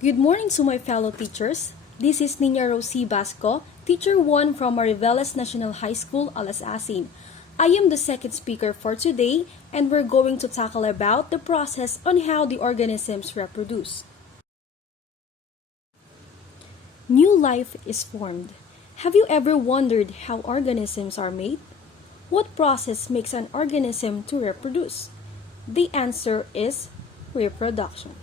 Good morning to my fellow teachers. This is Nina Rosie Basco, Teacher 1 from Mariveles National High School, Alasasin. I am the second speaker for today, and we're going to tackle about the process on how the organisms reproduce. New life is formed. Have you ever wondered how organisms are made? What process makes an organism to reproduce? The answer is reproduction.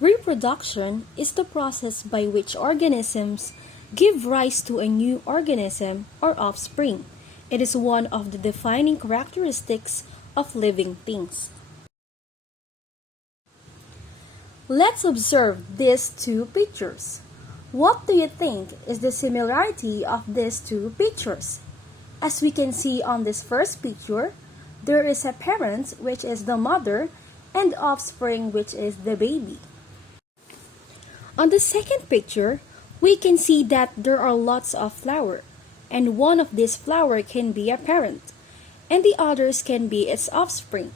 Reproduction is the process by which organisms give rise to a new organism or offspring. It is one of the defining characteristics of living things. Let's observe these two pictures. What do you think is the similarity of these two pictures? As we can see on this first picture, there is a parent, which is the mother, and offspring, which is the baby. On the second picture, we can see that there are lots of flowers, and one of these flowers can be a parent, and the others can be its offspring.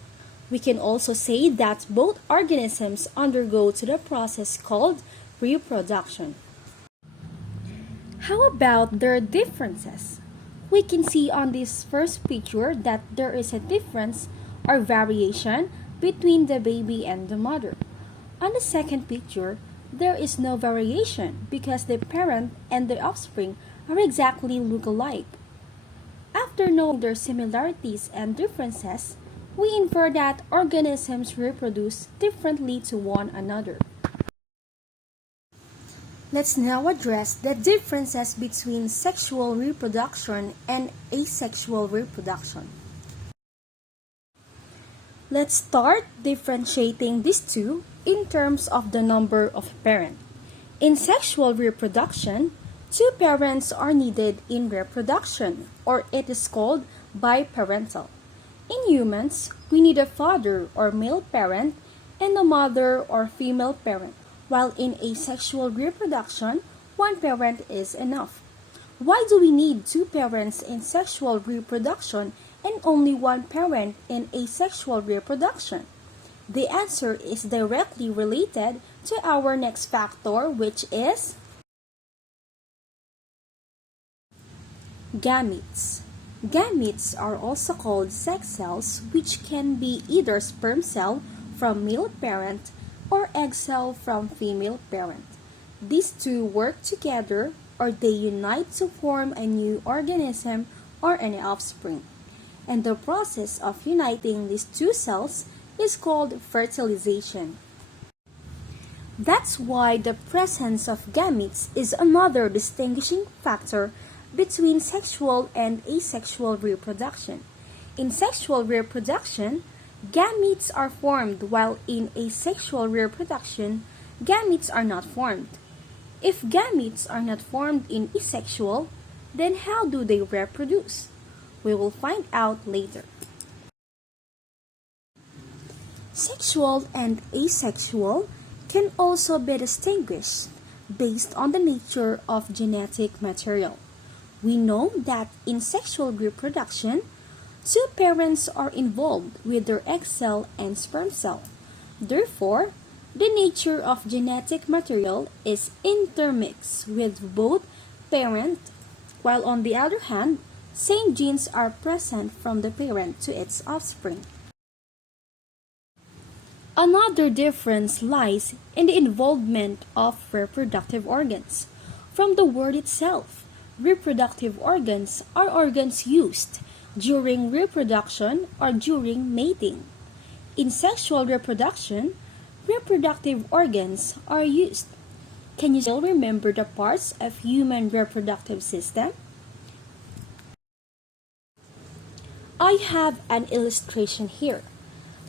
We can also say that both organisms undergo to the process called reproduction. How about their differences? We can see on this first picture that there is a difference or variation between the baby and the mother. On the second picture, there is no variation because the parent and the offspring are exactly look alike. After knowing their similarities and differences, we infer that organisms reproduce differently to one another. Let's now address the differences between sexual reproduction and asexual reproduction. Let's start differentiating these two in terms of the number of parents. In sexual reproduction, two parents are needed in reproduction, or it is called biparental. In humans, we need a father or male parent and a mother or female parent, while in asexual reproduction, one parent is enough. Why do we need two parents in sexual reproduction and only one parent in asexual reproduction? The answer is directly related to our next factor, which is gametes. Gametes are also called sex cells, which can be either sperm cell from male parent or egg cell from female parent. These two work together or they unite to form a new organism or an offspring. And the process of uniting these two cells is called fertilization. That's why the presence of gametes is another distinguishing factor between sexual and asexual reproduction. In sexual reproduction, gametes are formed, while in asexual reproduction, gametes are not formed. If gametes are not formed in asexual, then how do they reproduce? We will find out later. Sexual and asexual can also be distinguished based on the nature of genetic material. We know that in sexual reproduction, two parents are involved with their egg cell and sperm cell. Therefore, the nature of genetic material is intermixed with both parent, while on the other hand, same genes are present from the parent to its offspring. Another difference lies in the involvement of reproductive organs. From the word itself, reproductive organs are organs used during reproduction or during mating. In sexual reproduction, reproductive organs are used. Can you still remember the parts of human reproductive system? I have an illustration here.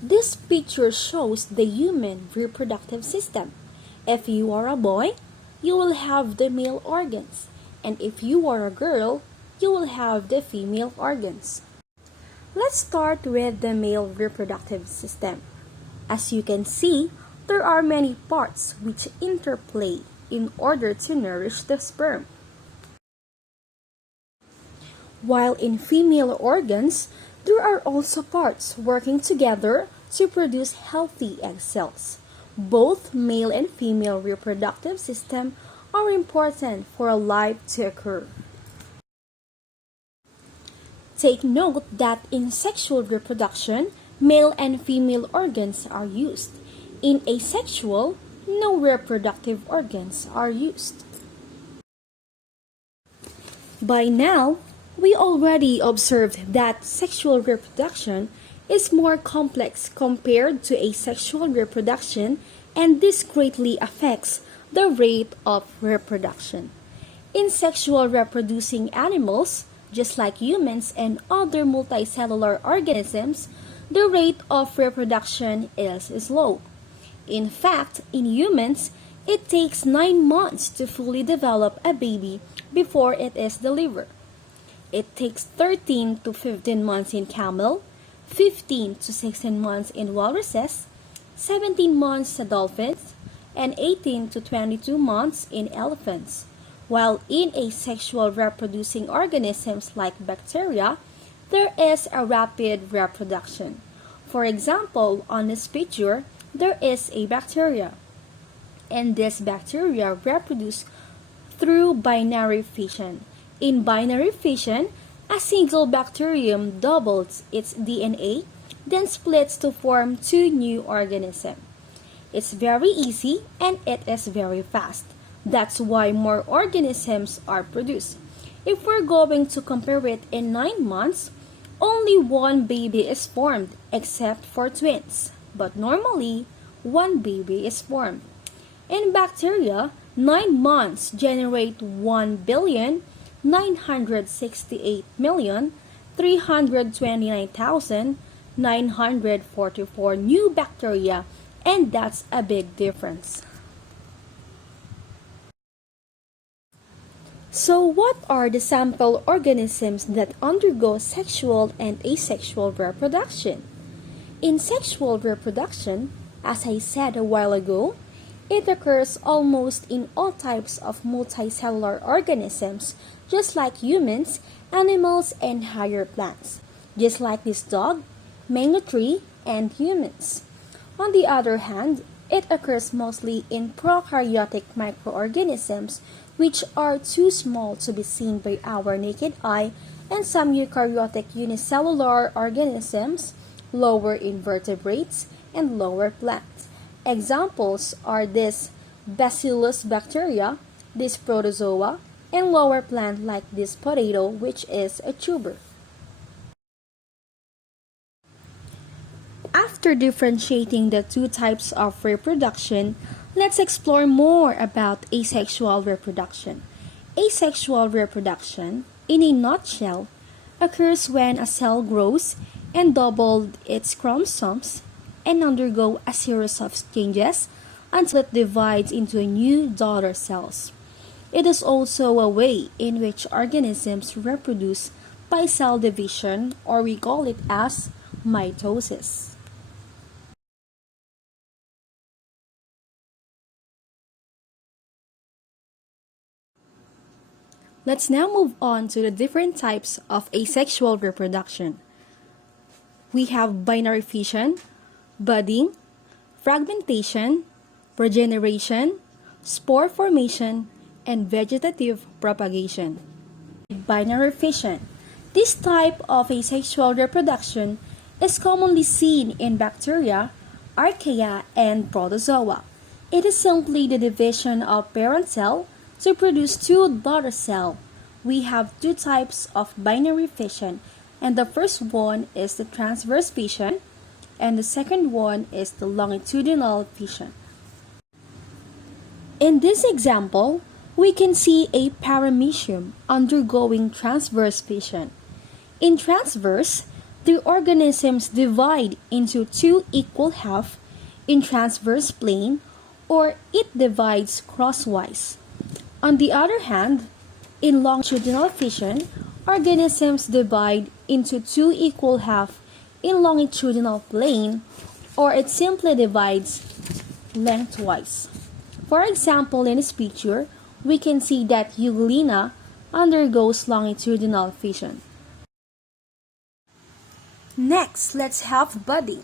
This picture shows the human reproductive system. If you are a boy, you will have the male organs, and if you are a girl, you will have the female organs. Let's start with the male reproductive system. As you can see, there are many parts which interplay in order to nourish the sperm. While in female organs, there are also parts working together to produce healthy egg cells. Both male and female reproductive system are important for life to occur. Take note that in sexual reproduction, male and female organs are used. In asexual, no reproductive organs are used. By now, we already observed that sexual reproduction is more complex compared to asexual reproduction, and this greatly affects the rate of reproduction. In sexual reproducing animals, just like humans and other multicellular organisms, the rate of reproduction is slow. In fact, in humans, it takes 9 months to fully develop a baby before it is delivered. It takes 13 to 15 months in camel, 15 to 16 months in walruses, 17 months in dolphins, and 18 to 22 months in elephants. While in asexual reproducing organisms like bacteria, there is a rapid reproduction. For example, on this picture, there is a bacteria, and this bacteria reproduce through binary fission. In binary fission, a single bacterium doubles its DNA, then splits to form two new organisms. It's very easy and it is very fast. That's why more organisms are produced. If we're going to compare it in 9 months, only one baby is formed except for twins. But normally, one baby is formed. In bacteria, 9 months generate 1,968,329,944 new bacteria, and that's a big difference. So what are the sample organisms that undergo sexual and asexual reproduction? In sexual reproduction, as I said a while ago, it occurs almost in all types of multicellular organisms, just like humans, animals, and higher plants, just like this dog, mango tree, and humans. On the other hand, it occurs mostly in prokaryotic microorganisms, which are too small to be seen by our naked eye, and some eukaryotic unicellular organisms, lower invertebrates, and lower plants. Examples are this bacillus bacteria, this protozoa, and lower plant like this potato, which is a tuber. After differentiating the two types of reproduction, let's explore more about asexual reproduction. Asexual reproduction, in a nutshell, occurs when a cell grows and doubles its chromosomes and undergo a series of changes until it divides into new daughter cells. It is also a way in which organisms reproduce by cell division, or we call it as mitosis. Let's now move on to the different types of asexual reproduction. We have binary fission, budding, fragmentation, regeneration, spore formation, and vegetative propagation. Binary fission. This type of asexual reproduction is commonly seen in bacteria, archaea, and protozoa. It is simply the division of parent cell to produce two daughter cells. We have two types of binary fission, and the first one is the transverse fission, and the second one is the longitudinal fission. In this example, we can see a paramecium undergoing transverse fission. In transverse, the organisms divide into two equal halves in transverse plane, or it divides crosswise. On the other hand, in longitudinal fission, organisms divide into two equal halves in longitudinal plane, or it simply divides lengthwise. For example, in this picture, we can see that Euglena undergoes longitudinal fission. Next, let's have budding.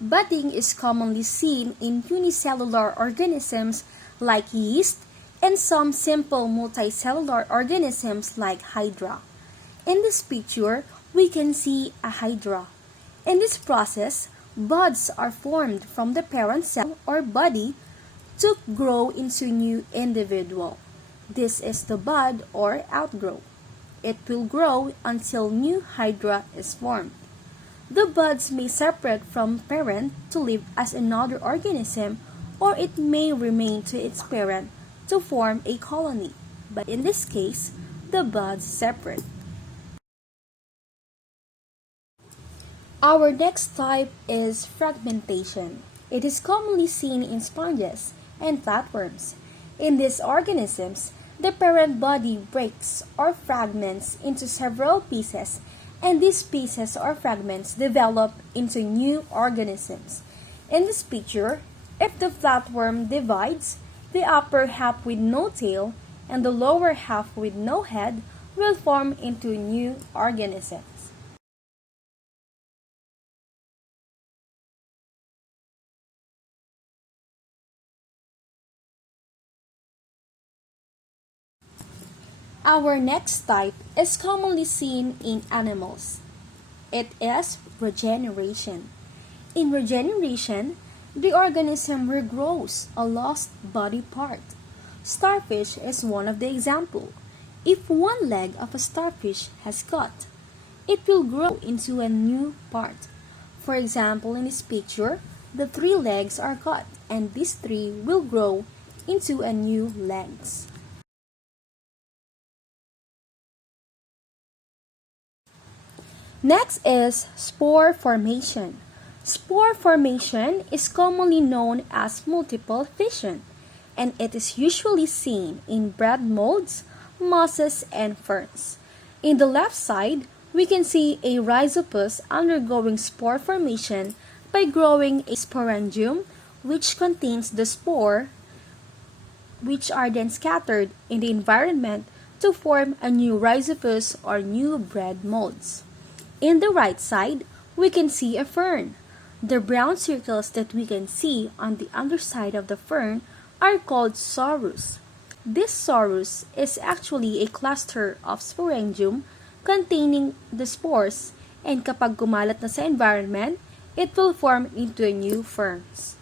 Budding is commonly seen in unicellular organisms like yeast and some simple multicellular organisms like hydra. In this picture, we can see a hydra. In this process, buds are formed from the parent cell or body to grow into new individual. This is the bud or outgrowth. It will grow until new hydra is formed. The buds may separate from parent to live as another organism, or it may remain to its parent to form a colony. But in this case, the buds separate. Our next type is fragmentation. It is commonly seen in sponges and flatworms. In these organisms, the parent body breaks or fragments into several pieces, and these pieces or fragments develop into new organisms. In this picture, if the flatworm divides, the upper half with no tail and the lower half with no head will form into new organisms. Our next type is commonly seen in animals. It is regeneration. In regeneration, the organism regrows a lost body part. Starfish is one of the examples. If one leg of a starfish has cut, it will grow into a new part. For example, in this picture, the 3 legs are cut, and these 3 will grow into a new legs. Next is spore formation. Spore formation is commonly known as multiple fission, and it is usually seen in bread molds, mosses, and ferns. In the left side, we can see a rhizopus undergoing spore formation by growing a sporangium which contains the spore, which are then scattered in the environment to form a new rhizopus or new bread molds. In the right side, we can see a fern. The brown circles that we can see on the underside of the fern are called sorus. This sorus is actually a cluster of sporangium containing the spores, and kapag kumalat na sa environment, it will form into new ferns.